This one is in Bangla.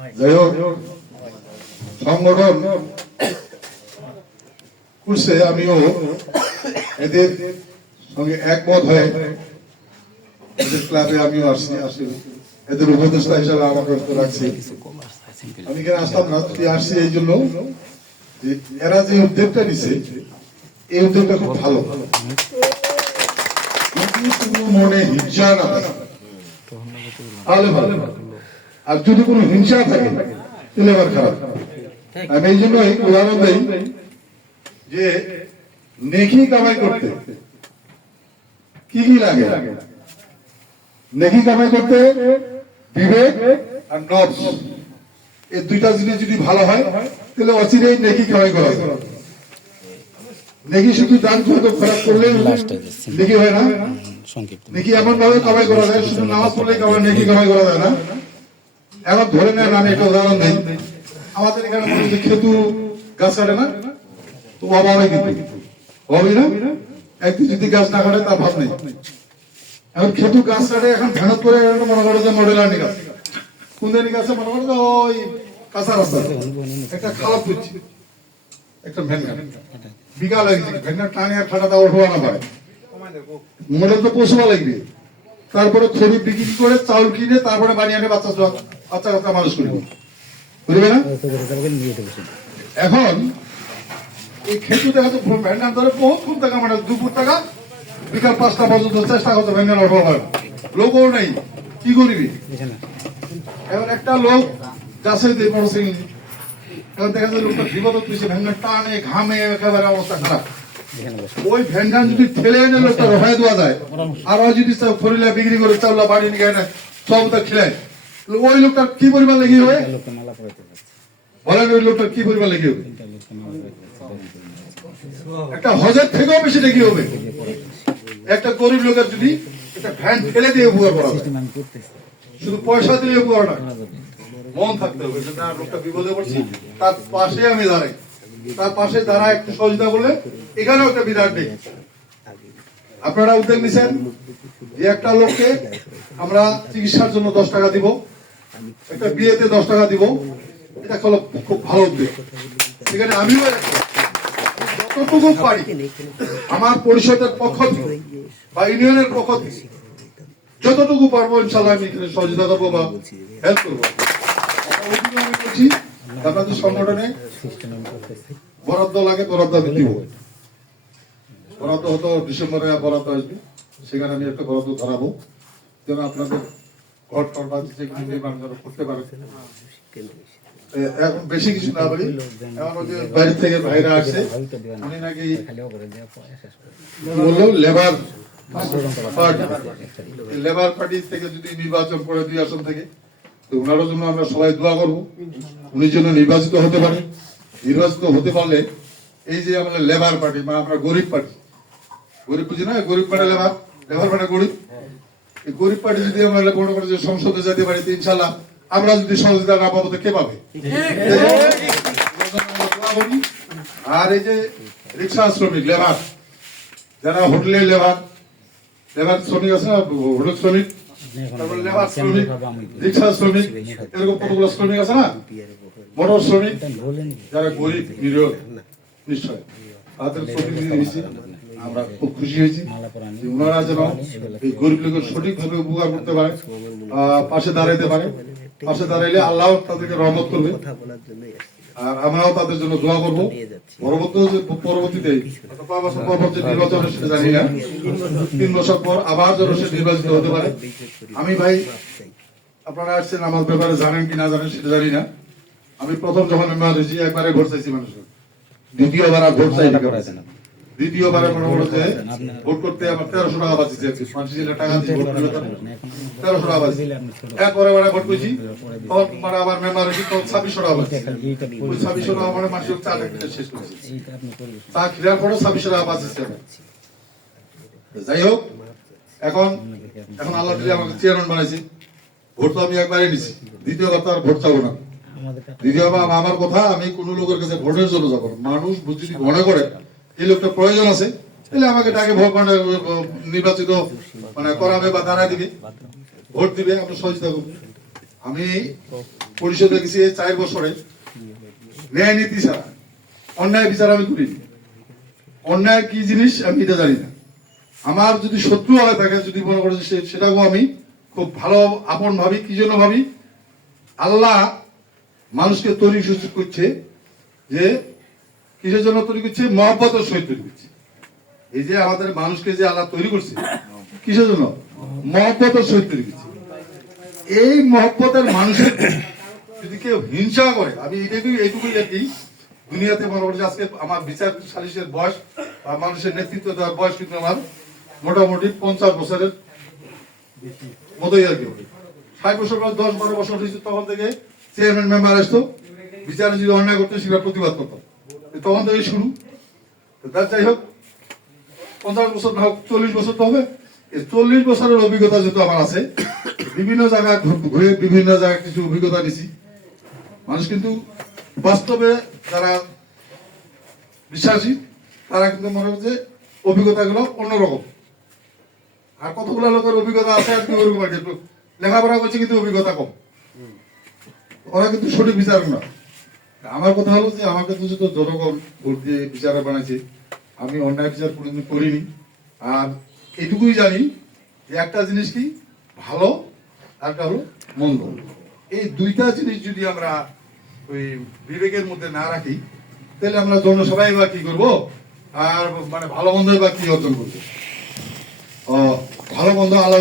যাই হোক, সংগঠন করছে, আমিও এদের সঙ্গে একমত হয়ে এদের ক্লাবে আমিও আসছি, এদের উপদেষ্টা হিসাবে আমাকে রাখছি। আমি এখানে আসতাম না, আসছি এই জন্য যে এরা যে উদ্যোগটা নিছে, এই উদ্যোগটা খুব ভালো। মনে হিংসা না থাকে তাহলে ভালো, আর যদি কোনো হিংসা থাকে তাহলে আবার খারাপ। আমি এই জন্য উদাহরণ দেই যে নেকি কামাই করতে কি কি লাগে। নেকি কামাই করতে বিবেক আর নফস, এই দুইটা জিনিস যদি ভালো হয় তাহলে অচিরেই নেকি কামাই করা যায়। নেকি শুধু দান করতে খারাপ করলে নেকি হয় না। নেকি এমন ভাবে কামাই করা যায়, শুধু নামাজ পড়লে নেকি কামাই করা যায় না। এখন ধরে নেন, আমি একটা উদাহরণ দিই, আমাদের এখানে খেতু গাছ কাটে না, তো অভাবে কিন্তু অভাবই না, একদিন যদি গাছ না কাটে তার ভাব নেই। এখন খেতু গাছ কাটে, এখন ভেনত করে মনে করো যে মডেলার গাছ, কোন দিন গাছে মনে করো ওই কাঁচা রাস্তা একটা খারাপ করছি, একটা ভেঙ্গা বিঘা লাগছে, ভেঙ্গা টানে আর খাটা দাও হওয়া না পারে, মনে তো পশুবা লাগবে। তারপরে খরিফ বিক্রি করে চাউল কিনে তারপরে বাড়ি আনে বাচ্চা কাচ্চা মানুষ করবে, বুঝবে না। এখন এই খেতু দেখা যাচ্ছে ভ্যান্ডার ধরে বহুত কম টাকা, মানে দুপুর টাকা বিকাল 5টা পর্যন্ত চেষ্টা করতে ভ্যান্ডার অভাব হয়, লোকও নেই, কি করবি। এবার একটা লোক গাছে দিয়ে মোটরসাইকেল, এখন দেখা যায় লোকটা বিপদ হচ্ছে, ভ্যান্ডার টানে ঘামে একেবারে অবস্থা খারাপ। ওই ভ্যান্ডার যদি ঠেলে এনে লোকটা রহায় দেওয়া যায়, আর যদি খরিলা বিক্রি করে চাউলা বাড়ি নিয়ে এনে সব তা খেলায়, ওই লোকটা কি পরিমাণ লেগে হবে বলেন, ওই লোকটা কি পরিমাণ লেগে হবে। একটা হজের থেকেও বেশি লেগে হবে একটা গরিব লোকের যদি একটা ভ্যান ফেলে দিয়ে উপকার করা যায়, শুধু পয়সা দিয়ে উপকার না, মন থাকতে হবে যে লোকটা বিপদে পড়ছি, তার পাশে আমি দাঁড়াই, তার পাশে দাঁড়া একটু সহযোগিতা করলে এখানেও একটা বিরাট নেই। আপনারা উদ্যোগ নিছেন যে একটা লোককে আমরা চিকিৎসার জন্য 10 টাকা দিব, একটা বিয়েতে 10 টাকা দিব, এটা হলো খুব ভালো উদ্যোগ। সেখানে আমিও যতটুকু পারি আমার পরিষদের পক্ষ থেকে বা ইউনিয়নের পক্ষ থেকে যতটুকু পারবো ইনশাল্লাহ আমি এখানে সহযোগিতা করবো বা হেল্প করবো। আমি বলছি আপনাদের সংগঠনে বরাদ্দ লাগে, বরাদ্দ দিব, বরাদ্দ হতো ডিসেম্বরে বরাদ্দ আসবে, সেখানে আমি একটা বরাদ্দ ধরাবো যেন আপনাদের ঘর টর বা নির্মাণ করতে পারে। এখন বেশি কিছু না বলি, এখন যে বাইরে থেকে ভাইরা আসছে, উনি নাকি বললো লেবার পার্টি থেকে যদি নির্বাচন করে 2 আসন থেকে, তো ওনার জন্য আমরা সবাই দোয়া করবো, উনি যেন নির্বাচিত হতে পারে। নির্বাচিত হতে পারলে এই যে আমাদের লেবার পার্টি, মানে আমরা গরিব পার্টি, গরিব বুঝি না, গরিব মানে লেবার, লেবার মানে গরিব, এই গরিব পার্টি যদি আমরা মনে করি যে সংসদে যেতে পারি, ইনশাল্লাহ আমরা যদি সহযোগিতা না পাবো তো কে পাবে। আর এই যে রিক্সা শ্রমিক লেবার, যারা হোটেলের লেবার, লেবার শ্রমিক আছে না, হোটেল শ্রমিক, তারপরে লেবার শ্রমিক, রিক্সা শ্রমিক, এরকম কতগুলো শ্রমিক আছে না, মোটর শ্রমিক, যারা গরিব নিরীহ নিশ্চয় তাদের শ্রমিক দিয়েছি, আমরা খুব খুশি হয়েছি। ওনারা যেন এই গরিব লোকের সঠিকভাবে উপকার করতে পারে, পাশে দাঁড়াইতে পারে, পাশে দাঁড়াইলে আল্লাহ তাদেরকে রহমত করবে, আর আমরাও তাদের জন্য দোয়া করবো। পরবর্তীতে নির্বাচন জানি না, 3 বছর পর আবার যেন সে নির্বাচিত হতে পারে। আমি ভাই, আপনারা আসছেন আমার ব্যাপারে জানেন কি না জানেন সেটা জানি না, আমি প্রথম যখন মেম্বার হয়েছি একবারে ভোট চাইছি মানুষের, দ্বিতীয়বার আর ভোট চাই না, দ্বিতীয়বারে মনে হচ্ছে ভোট করতে আমার 1300 টাকা বাঁচিয়েছে, মানুষের টাকা দিয়ে ভোট করবে 1300 টাকা বাঁচিয়েছে। এরপরে ভোট করছি, তখন আবার মেম্বার হয়েছি, তখন 2600 টাকা বাঁচিয়েছে, ওই 2600 টাকা মানে মানুষের চা খেতে শেষ করেছে, চা খেলার পরে 2600 টাকা বাঁচিয়েছে। যাই হোক, এখন আল্লাহ দিলে আমাকে চেয়ারম্যান বানাইছি, ভোট তো আমি একবারই নিছি, দ্বিতীয়বার তো আর ভোট চাবো না। দ্বিতীয়বার আমার কথা, আমি কোন লোকের কাছে ভোটের জন্য যাবো না, মানুষ যদি মনে করে এই লোকটা প্রয়োজন আছে তাহলে আমাকে ডাকে ভোট মানে নির্বাচিত মানে করাবে বা দাঁড়ায় দিবে, ভোট দিবে, আমরা সহযোগিতা করবো। আমি পরিষদে গেছি এই 4 বছরে, ন্যায় নীতি ছাড়া অন্যায় বিচার আমি করিনি। অন্যায় কি জিনিস আমি এটা জানি না। আমার যদি শত্রু হয়ে থাকে, যদি মনে করে সেটাকেও আমি খুব ভালো আপন ভাবি। কি জন্য ভাবি? আল্লাহ মানুষকে তৈরি সুযোগ করছে, যে কিসের জন্য তৈরি করছে? মহব্বতের সহিত তৈরি করছে। এই যে আমাদের মানুষকে যে আল্লাহ তৈরি করছে, কিসের জন্য? মহব্বতের সহিত তৈরি করছে। এই মহব্বতের মানুষের যদি কেউ হিংসা করে, আমি এইটুকুই আর কি, দুনিয়াতে মনে করছে আজকে আমার বিচার সালিশের বয়স বা মানুষের নেতৃত্ব দেওয়ার বয়স কিন্তু আমার মোটামুটি 50 বছরের মতোই আর কি। 60 বছর পর 10-12 বছর হয়েছে, তখন থেকে চেয়ারম্যান মেম্বার আসতো, বিচারে যদি অন্যায় করতো সেটা প্রতিবাদ করতো, তখন থেকে শুরু। তার যাই হোক, 50 বছর না হোক 40 বছর তো হবে। এই 40 বছরের অভিজ্ঞতা যেহেতু আমার আছে, বিভিন্ন জায়গায় ঘুরে বিভিন্ন জায়গায় কিছু অভিজ্ঞতা নিছি। মানুষ কিন্তু বাস্তবে যারা বিশ্বাসী, তারা কিন্তু মনে হচ্ছে অভিজ্ঞতা গুলো অন্যরকম। আর কতগুলো লোকের অভিজ্ঞতা আছে আর কি ওরকম আর কি, একটু লেখাপড়া করছে কিন্তু অভিজ্ঞতা কম, ওরা কিন্তু সঠিক বিচার না। আমার কথা হলো যে আমাকে তো যেহেতু জনগণ ভোট দিয়ে বিচারে বানাইছে, আমি অন্যায় বিচার কোনোদিন করিনি। আর এটুকুই জানি যে একটা জিনিস কি ভালো, আর একটা হলো মন্দ। এই দুইটা জিনিস যদি আমরা ওই বিবেকের মধ্যে না রাখি, তাহলে আমরা জনসভায় বা কি করবো, আর মানে ভালো মন্দ বা কি অর্জন করবো? ভালো মন্দ আল্লাহ